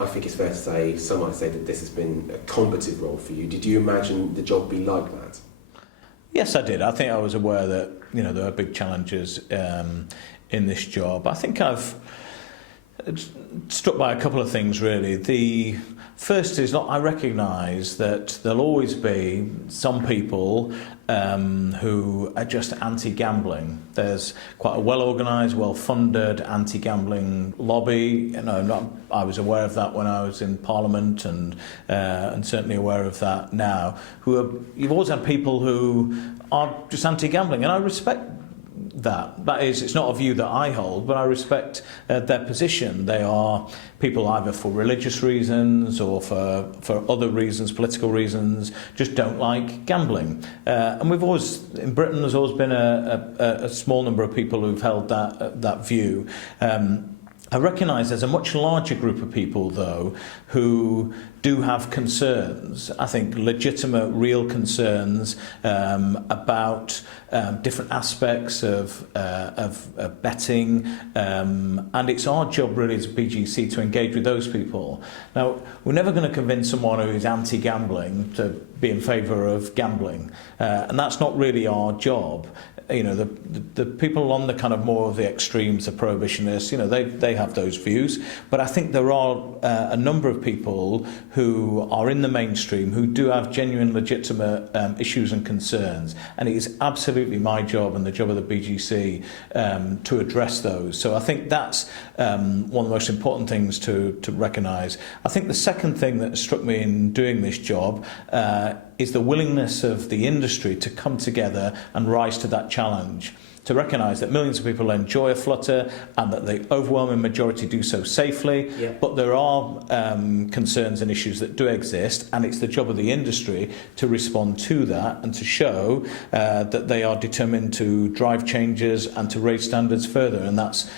I think it's fair to say, some might say that this has been a combative role for you. Did you imagine the job be like that? Yes, I did. I think I was aware that, you know, there are big challenges in this job. I think I've struck by a couple of things, really. The first is I recognise that there'll always be some people who are just anti-gambling. There's quite a well-organised, well-funded anti-gambling lobby. You know, I was aware of that when I was in Parliament, and certainly aware of that now. You've always had people who are just anti-gambling, and I respect that. That is, it's not a view that I hold, but I respect their position. They are people either for religious reasons or for other reasons, political reasons, just don't like gambling. And we've always, in Britain, there's always been a small number of people who've held that view. I recognise there's a much larger group of people, though, who do have concerns, I think legitimate, real concerns about different aspects of betting, and it's our job really as a BGC to engage with those people. Now, we're never going to convince someone who is anti-gambling to be in favour of gambling, and that's not really our job. You know, the people on the kind of more of the extremes, the prohibitionists, you know, they have those views. But I think there are a number of people who are in the mainstream who do have genuine, legitimate issues and concerns. And it is absolutely my job and the job of the BGC to address those. So I think that's one of the most important things to recognise. I think the second thing that struck me in doing this job is the willingness of the industry to come together and rise to that challenge, to recognise that millions of people enjoy a flutter and that the overwhelming majority do so safely. Yeah. But there are concerns and issues that do exist, and it's the job of the industry to respond to that and to show that they are determined to drive changes and to raise standards further, and that's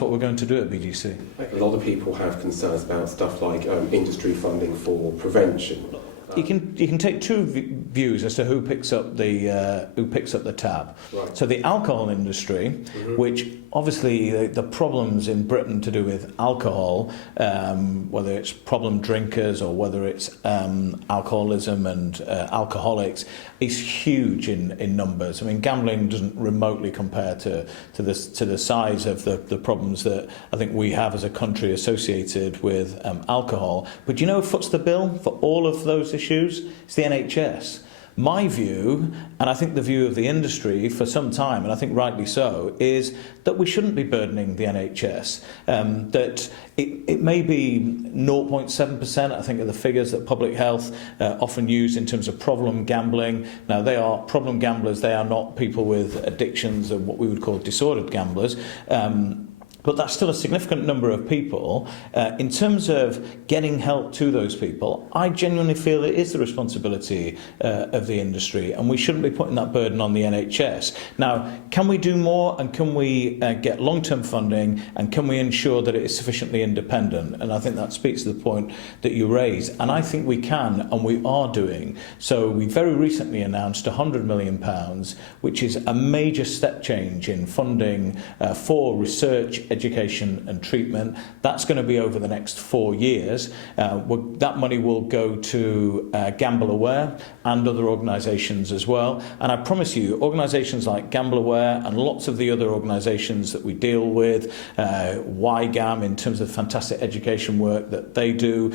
what we're going to do at BGC. A lot of people have concerns about stuff like industry funding for prevention. You can take two views as to who picks up the tab. Right. So the alcohol industry, which obviously the problems in Britain to do with alcohol, whether it's problem drinkers or whether it's alcoholism and alcoholics, is huge in numbers. I mean, gambling doesn't remotely compare to the size of the problems that I think we have as a country associated with alcohol. But do you know who foots the bill for all of those issues? It's the NHS. My view, and I think the view of the industry for some time, and I think rightly so, is that we shouldn't be burdening the NHS. That it may be 0.7%, I think, of the figures that public health often use in terms of problem gambling. Now, they are problem gamblers. They are not people with addictions and what we would call disordered gamblers. But that's still a significant number of people. In terms of getting help to those people, I genuinely feel it is the responsibility of the industry, and we shouldn't be putting that burden on the NHS. Now, can we do more, and can we get long-term funding, and can we ensure that it is sufficiently independent? And I think that speaks to the point that you raise, and I think we can, and we are doing. So we very recently announced £100 million, which is a major step change in funding for research, education and treatment. That's going to be over the next 4 years. That money will go to Gamble Aware and other organisations as well. And I promise you, organisations like Gamble Aware and lots of the other organisations that we deal with, YGAM in terms of fantastic education work that they do,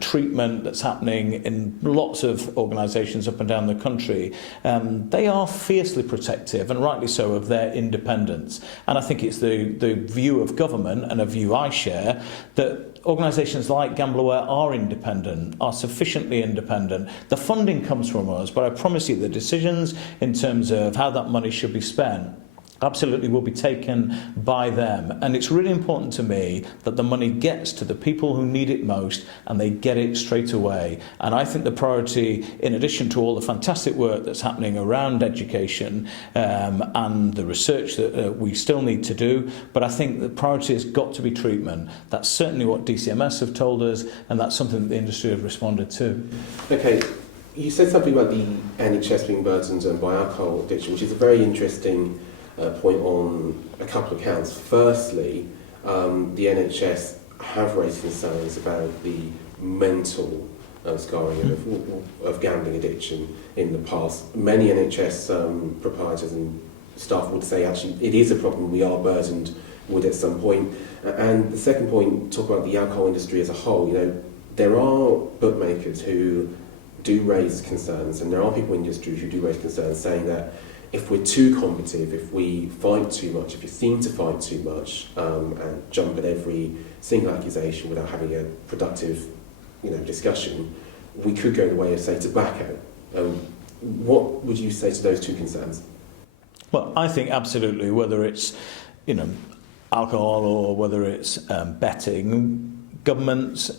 treatment that's happening in lots of organisations up and down the country, they are fiercely protective, and rightly so, of their independence. And I think it's the view of government, and a view I share, that organisations like Gamble Aware are independent, are sufficiently independent. The funding comes from us, but I promise you the decisions in terms of how that money should be spent absolutely will be taken by them. And it's really important to me that the money gets to the people who need it most, and they get it straight away. And I think the priority, in addition to all the fantastic work that's happening around education and the research that we still need to do, but I think the priority has got to be treatment. That's certainly what DCMS have told us, and that's something that the industry have responded to. Okay, you said something about the NHS being burdened by alcohol addiction, which is a very interesting point on a couple of counts. Firstly, the NHS have raised concerns about the mental scarring of gambling addiction in the past. Many NHS proprietors and staff would say actually it is a problem we are burdened with at some point. And the second point, talk about the alcohol industry as a whole. There are bookmakers who do raise concerns, and there are people in the industry who do raise concerns, saying that if we're too combative, if we fight too much, if you seem to fight too much, and jump at every single accusation without having a productive, discussion, we could go the way of, say, tobacco. What would you say to those two concerns? Well, I think absolutely, whether it's, alcohol or whether it's betting, governments,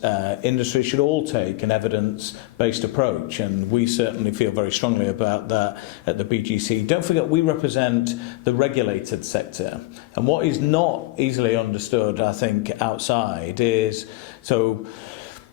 industry should all take an evidence-based approach, and we certainly feel very strongly about that at the BGC. Don't forget, we represent the regulated sector, and what is not easily understood, I think, outside is,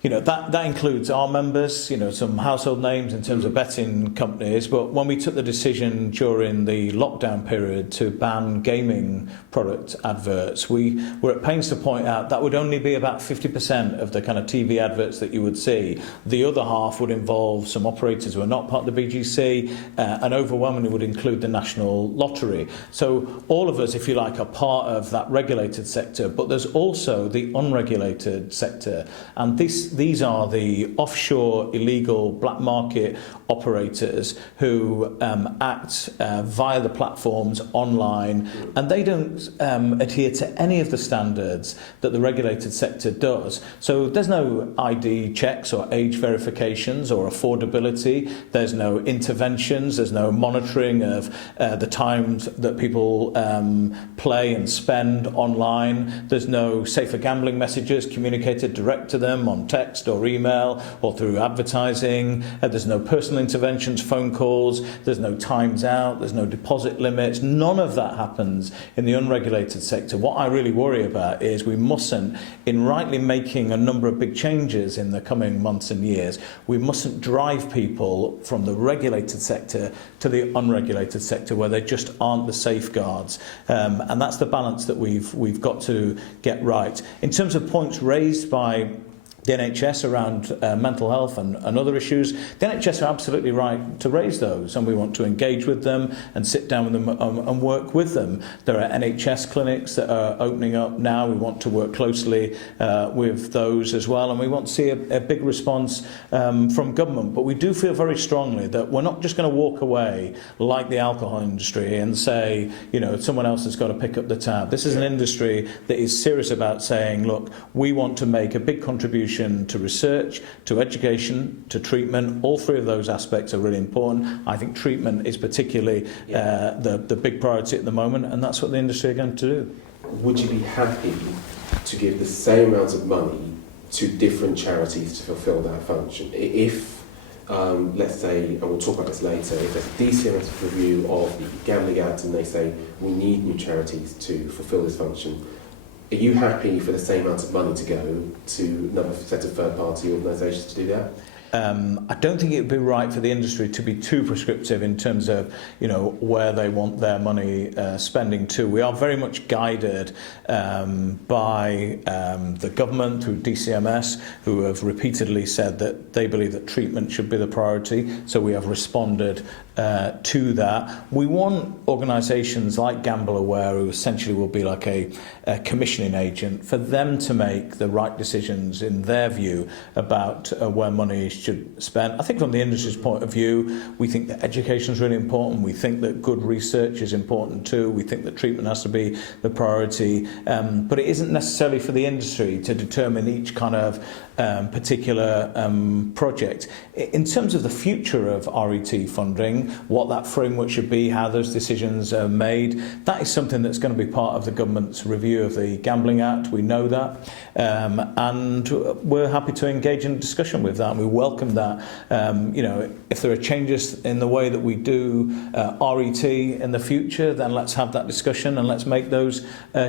that includes our members, some household names in terms of betting companies, but when we took the decision during the lockdown period to ban gaming product adverts, we were at pains to point out that would only be about 50% of the kind of TV adverts that you would see. The other half would involve some operators who are not part of the BGC, and overwhelmingly would include the National Lottery. So all of us, if you like, are part of that regulated sector, but there's also the unregulated sector, and these are the offshore illegal black market operators who act via the platforms online, and they don't adhere to any of the standards that the regulated sector does. So there's no ID checks or age verifications or affordability. There's no interventions. There's no monitoring of the times that people play and spend online. There's no safer gambling messages communicated direct to them on text or email or through advertising. There's no personal interventions, phone calls. There's no times out. There's no deposit limits. None of that happens in the unregulated sector. What I really worry about is we mustn't, in rightly making a number of big changes in the coming months and years, we mustn't drive people from the regulated sector to the unregulated sector where there just aren't the safeguards. And that's the balance that we've got to get right. In terms of points raised by the NHS around mental health and other issues, the NHS are absolutely right to raise those, and we want to engage with them and sit down with them and work with them. There are NHS clinics that are opening up now. We want to work closely with those as well, and we want to see a big response from government. But we do feel very strongly that we're not just going to walk away like the alcohol industry and say, someone else has got to pick up the tab. This is an industry that is serious about saying, look, we want to make a big contribution to research, to education, to treatment. All three of those aspects are really important. I think treatment is particularly the big priority at the moment, and that's what the industry are going to do. Would you be happy to give the same amount of money to different charities to fulfil that function? If, let's say, and we'll talk about this later, if there's a DCMS review of the Gambling Act and they say we need new charities to fulfil this function, are you happy for the same amount of money to go to another set of third-party organisations to do that? I don't think it would be right for the industry to be too prescriptive in terms of, where they want their money spending to. We are very much guided by the government through DCMS, who have repeatedly said that they believe that treatment should be the priority. So we have responded to that. We want organisations like Gamble Aware, who essentially will be like a commissioning agent, for them to make the right decisions in their view about where money should spend. I think from the industry's point of view, we think that education is really important. We think that good research is important too. We think that treatment has to be the priority. But it isn't necessarily for the industry to determine each kind of particular project. In terms of the future of RET funding, what that framework should be, how those decisions are made, that is something that's going to be part of the government's review of the Gambling Act. We know that, and we're happy to engage in discussion with that, and we welcome that. If there are changes in the way that we do RET in the future, then let's have that discussion and let's make those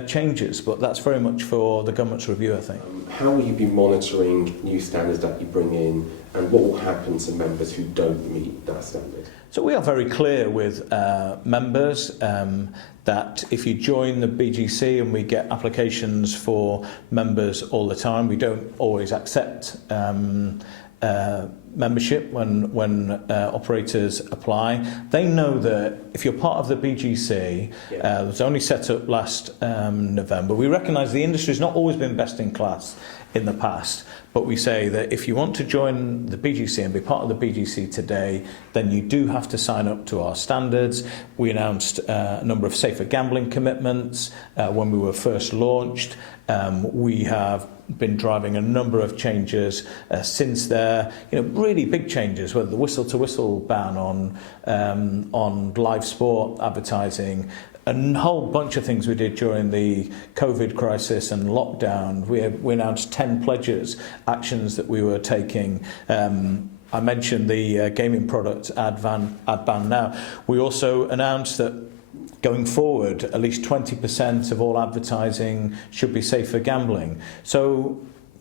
changes. But that's very much for the government's review, I think. How will you be monitoring new standards that you bring in, and what will happen to members who don't meet that standard? So we are very clear with members that if you join the BGC, and we get applications for members all the time, we don't always accept membership when operators apply. They know that if you're part of the BGC, it was only set up last November. We recognise the industry's not always been best in class in the past, but we say that if you want to join the BGC and be part of the BGC today, then you do have to sign up to our standards. We announced a number of safer gambling commitments when we were first launched. We have been driving a number of changes since there. Really big changes, whether the whistle-to-whistle ban on live sport advertising, a whole bunch of things we did during the COVID crisis and lockdown. We announced 10 pledges, actions that we were taking. I mentioned the gaming product ad ban now. We also announced that going forward, at least 20% of all advertising should be safer gambling. So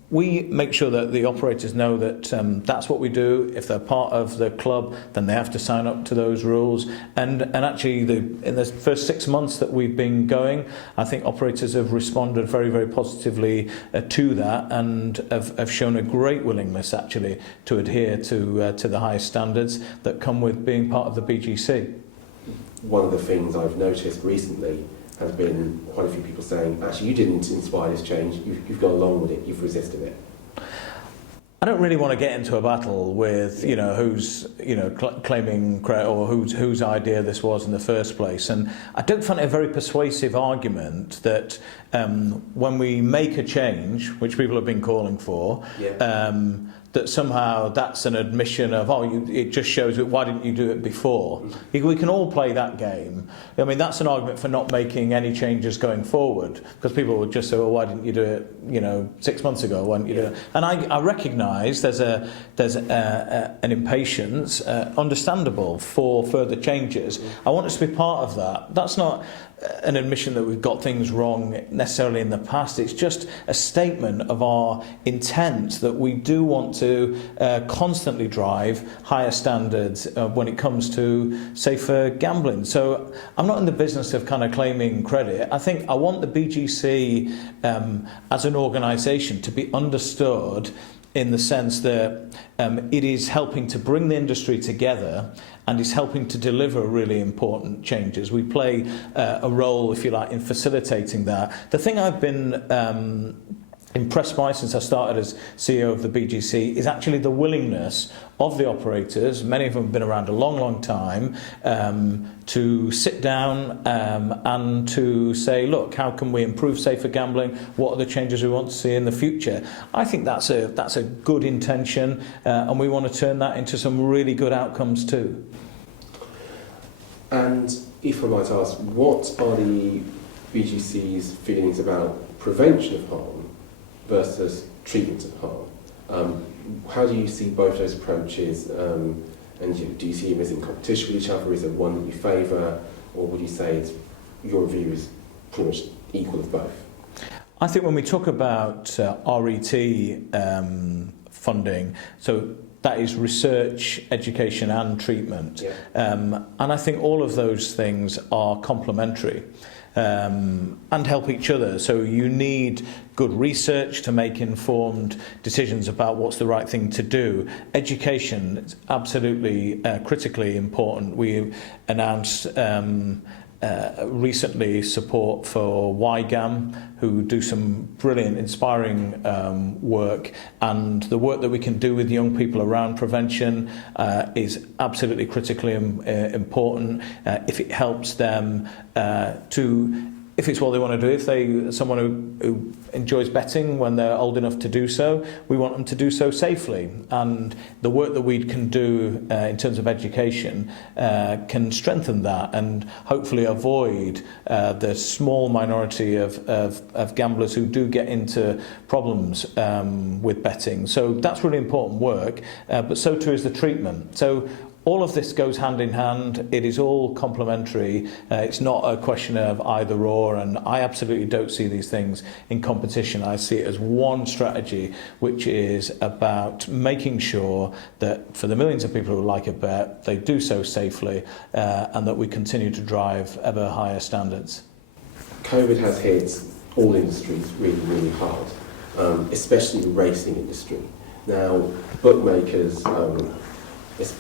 we make sure that the operators know that that's what we do. If they're part of the club, then they have to sign up to those rules. And actually, in the first 6 months that we've been going, I think operators have responded very, very positively to that, and have shown a great willingness actually to adhere to the highest standards that come with being part of the BGC. One of the things I've noticed recently has been quite a few people saying, actually, you didn't inspire this change, you've gone along with it, you've resisted it. I don't really want to get into a battle with, who's, claiming credit, or whose idea this was in the first place. And I don't find it a very persuasive argument that when we make a change, which people have been calling for, that somehow that's an admission of, it just shows why didn't you do it before? We can all play that game. I mean, that's an argument for not making any changes going forward, because people would just say, well, why didn't you do it, 6 months ago? Why didn't you do it? And I recognise there's an impatience, understandable, for further changes. I want us to be part of that. That's not an admission that we've got things wrong necessarily in the past. It's just a statement of our intent that we do want to constantly drive higher standards when it comes to safer gambling. So I'm not in the business of kind of claiming credit. I think I want the BGC as an organisation to be understood in the sense that it is helping to bring the industry together and is helping to deliver really important changes. We play a role, if you like, in facilitating that. The thing I've been impressed by since I started as CEO of the BGC is actually the willingness of the operators, many of them have been around a long, long time, to sit down and to say, look, how can we improve safer gambling? What are the changes we want to see in the future? I think that's a good intention, and we want to turn that into some really good outcomes too. And if I might ask, what are the BGC's feelings about prevention of harm versus treatment of harm? How do you see both those approaches, and do you see them as in competition with each other? Is there one that you favour, or would you say your view is pretty much equal of both? I think when we talk about RET funding, so that is research, education and treatment, and I think all of those things are complementary. And help each other. So you need good research to make informed decisions about what's the right thing to do. Education is absolutely critically important. We announced recently support for YGAM, who do some brilliant, inspiring work, and the work that we can do with young people around prevention is absolutely critically important. If it helps them if it's what they want to do, if someone who enjoys betting when they're old enough to do so, we want them to do so safely. And the work that we can do in terms of education can strengthen that and hopefully avoid the small minority of gamblers who do get into problems with betting. So that's really important work, but so too is the treatment. So all of this goes hand in hand. It is all complementary. It's not a question of either or, and I absolutely don't see these things in competition. I see it as one strategy, which is about making sure that for the millions of people who like a bet, they do so safely, and that we continue to drive ever higher standards. COVID has hit all industries really, really hard, especially the racing industry. Now, bookmakers,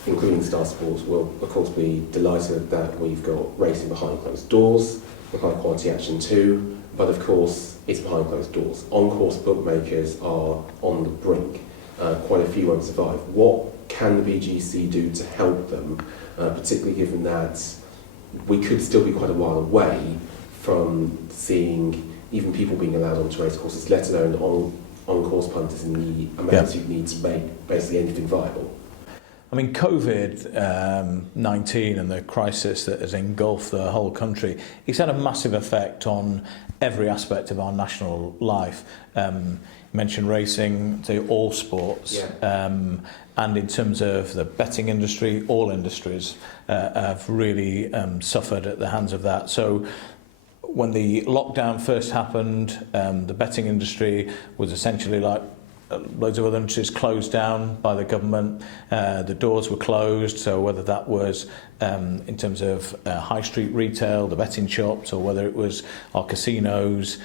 including Star Sports, will of course be delighted that we've got racing behind closed doors, with high quality action too, but of course it's behind closed doors. On-course bookmakers are on the brink. Quite a few won't survive. What can the BGC do to help them, particularly given that we could still be quite a while away from seeing even people being allowed onto race courses, let alone on-course punters in the amounts you'd need to make basically anything viable? I mean, COVID-19 and the crisis that has engulfed the whole country, it's had a massive effect on every aspect of our national life. You mentioned racing, all sports, and in terms of the betting industry, all industries have really suffered at the hands of that. So when the lockdown first happened, the betting industry was essentially like loads of other industries closed down by the government. The doors were closed, so whether that was in terms of high street retail, the betting shops, or whether it was our casinos,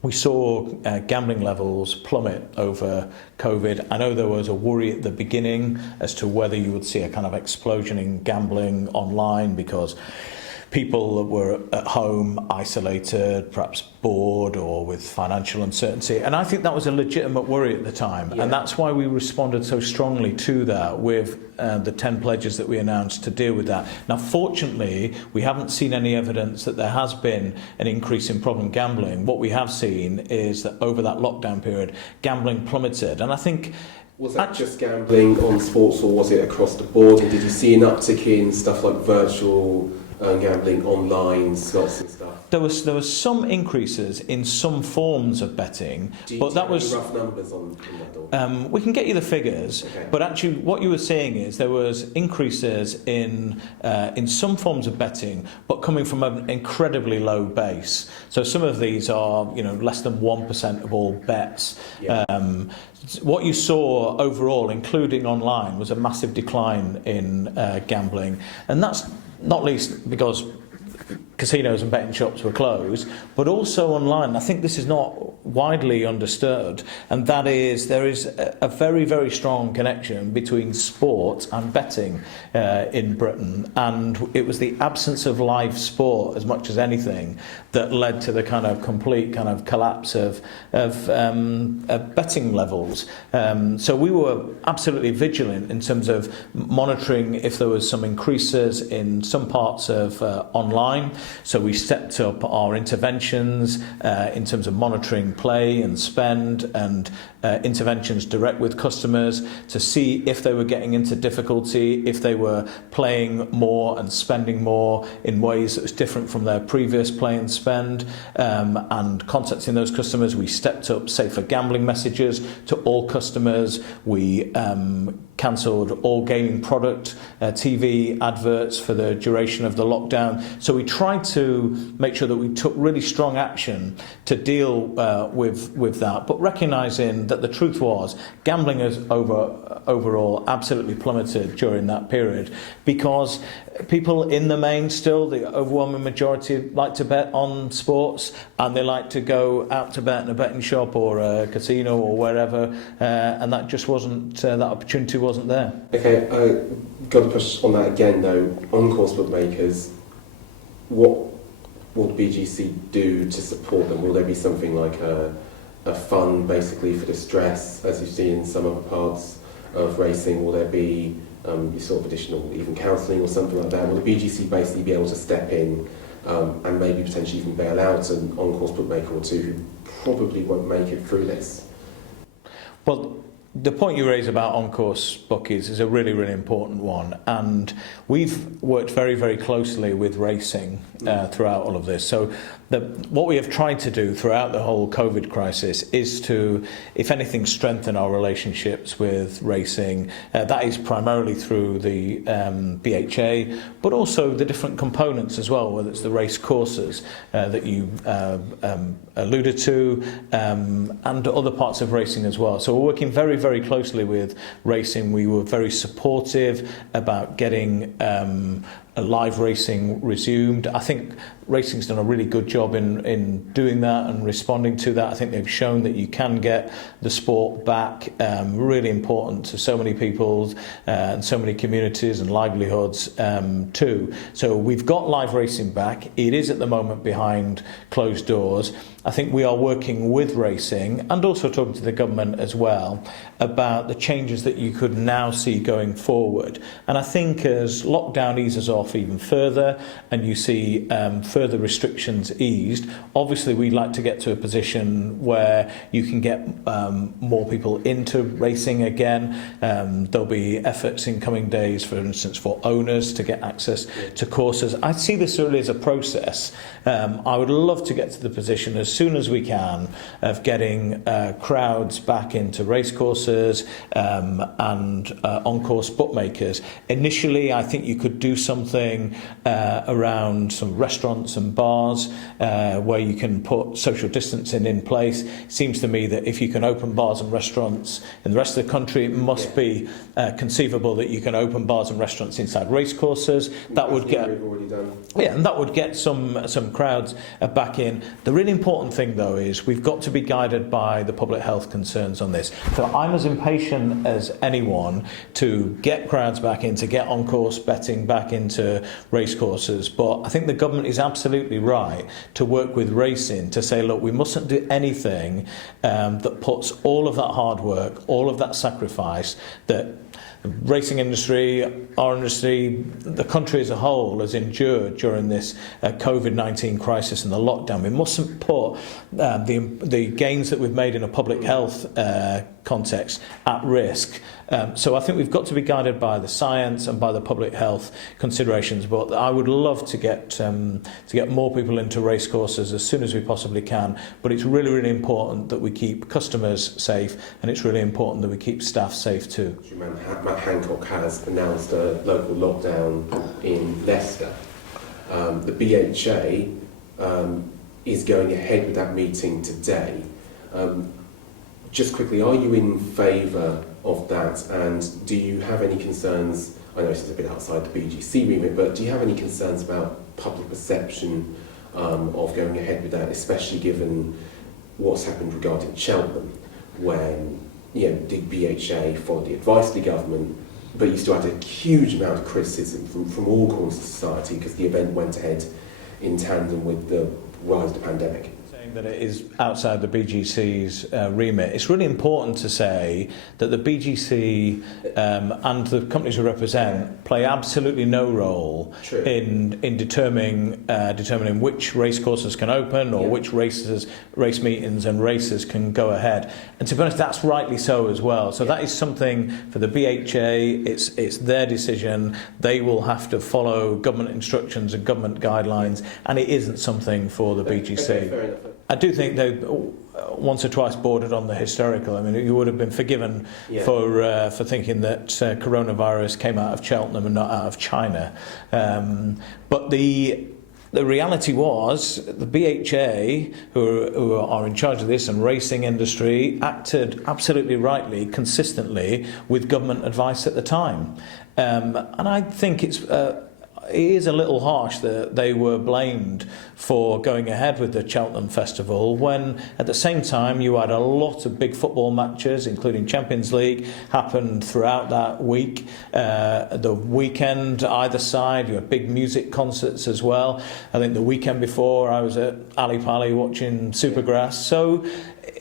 we saw gambling levels plummet over COVID. I know there was a worry at the beginning as to whether you would see a kind of explosion in gambling online because people were at home, isolated, perhaps bored or with financial uncertainty. And I think that was a legitimate worry at the time. Yeah. And that's why we responded so strongly to that with the 10 pledges that we announced to deal with that. Now, fortunately, we haven't seen any evidence that there has been an increase in problem gambling. What we have seen is that over that lockdown period, gambling plummeted. And I think was that just gambling on sports, or was it across the board? And did you see an uptick in stuff like virtual gambling, online, slots and stuff? There was some increases in some forms of betting, but that was rough numbers on that. We can get you the figures, okay. But actually, what you were saying is there was increases in some forms of betting, but coming from an incredibly low base. So some of these are, less than 1% of all bets. Yeah. What you saw overall, including online, was a massive decline in gambling, and that's not least because casinos and betting shops were closed, but also online. I think this is not widely understood, and that is there is a very, very strong connection between sport and betting in Britain, and it was the absence of live sport as much as anything that led to the kind of complete kind of collapse of betting levels. So we were absolutely vigilant in terms of monitoring if there was some increases in some parts of online. So we stepped up our interventions in terms of monitoring play and spend, and interventions direct with customers to see if they were getting into difficulty, if they were playing more and spending more in ways that was different from their previous play and spend, and contacting those customers. We stepped up safer gambling messages to all customers. We cancelled all gaming product, TV adverts for the duration of the lockdown. So we tried to make sure that we took really strong action to deal with that, but recognising that the truth was gambling has overall absolutely plummeted during that period, because people in the main still, the overwhelming majority, like to bet on sports, and they like to go out to bet in a betting shop or a casino or wherever, and that just wasn't, that opportunity wasn't there. Okay, got to push on that again though. On-course bookmakers, what will the BGC do to support them? Will there be something like a fund basically for distress, as you've seen in some other parts of racing? Will there be sort of additional even counselling or something like that? Will the BGC basically be able to step in and maybe potentially even bail out an on-course bookmaker or two who probably won't make it through this? Well, The point you raise about on-course bookies is a really, really important one, and we've worked very, very closely with racing throughout all of this. So what we have tried to do throughout the whole COVID crisis is to, if anything, strengthen our relationships with racing. That is primarily through the BHA, but also the different components as well, whether it's the race courses that you alluded to, and other parts of racing as well. So we're working very, very closely with racing. We were very supportive about getting live racing resumed. I think racing's done a really good job in doing that and responding to that. I think they've shown that you can get the sport back, really important to so many people and so many communities and livelihoods too. So we've got live racing back. It is at the moment behind closed doors. I think we are working with racing and also talking to the government as well about the changes that you could now see going forward. And I think as lockdown eases off even further and you see further restrictions eased, obviously we'd like to get to a position where you can get more people into racing again. There'll be efforts in coming days, for instance, for owners to get access to courses. I see this really as a process. I would love to get to the position as soon as we can of getting crowds back into race courses and on-course bookmakers. Initially, I think you could do something around some restaurants and bars where you can put social distancing in place. It seems to me that if you can open bars and restaurants in the rest of the country, it must be conceivable that you can open bars and restaurants inside race courses. That would get and that would get some crowds back in. The really important thing, though, is we've got to be guided by the public health concerns on this. So I'm as impatient as anyone to get crowds back in, to get on-course betting back into race courses. But I think the government is absolutely right to work with racing to say, look, we mustn't do anything that puts all of that hard work, all of that sacrifice that the racing industry, our industry, the country as a whole has endured during this COVID-19 crisis and the lockdown. We mustn't put the gains that we've made in a public health context at risk. So I think we've got to be guided by the science and by the public health considerations. But I would love to get more people into race courses as soon as we possibly can. But it's really, really important that we keep customers safe, and it's really important that we keep staff safe too. Matt Hancock has announced a local lockdown in Leicester. The BHA is going ahead with that meeting today. Just quickly, are you in favour of that, and do you have any concerns? I know this is a bit outside the BGC remit, but do you have any concerns about public perception of going ahead with that, especially given what's happened regarding Cheltenham, when the BHA followed the advice of the government, but you still had a huge amount of criticism from all corners of society because the event went ahead in tandem with the rise of the pandemic? That it is outside the BGC's remit. It's really important to say that the BGC and the companies we represent play absolutely no role in determining which race courses can open or which race meetings and races can go ahead. And to be honest, that's rightly so as well. So that is something for the BHA. It's their decision. They will have to follow government instructions and government guidelines, and it isn't something for the BGC. Okay, fair enough. I do think they once or twice bordered on the hysterical. I mean, you would have been forgiven for thinking that coronavirus came out of Cheltenham and not out of China. But the reality was the BHA, who are in charge of this, and racing industry, acted absolutely rightly, consistently with government advice at the time. And I think it is a little harsh that they were blamed for going ahead with the Cheltenham Festival when at the same time you had a lot of big football matches, including Champions League, happened throughout that week. The weekend either side, you had big music concerts as well. I think the weekend before I was at Ali Pali watching Supergrass. So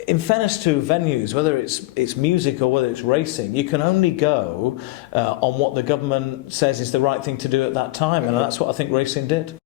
in fairness to venues, whether it's music or whether it's racing, you can only go on what the government says is the right thing to do at that time, and that's what I think racing did.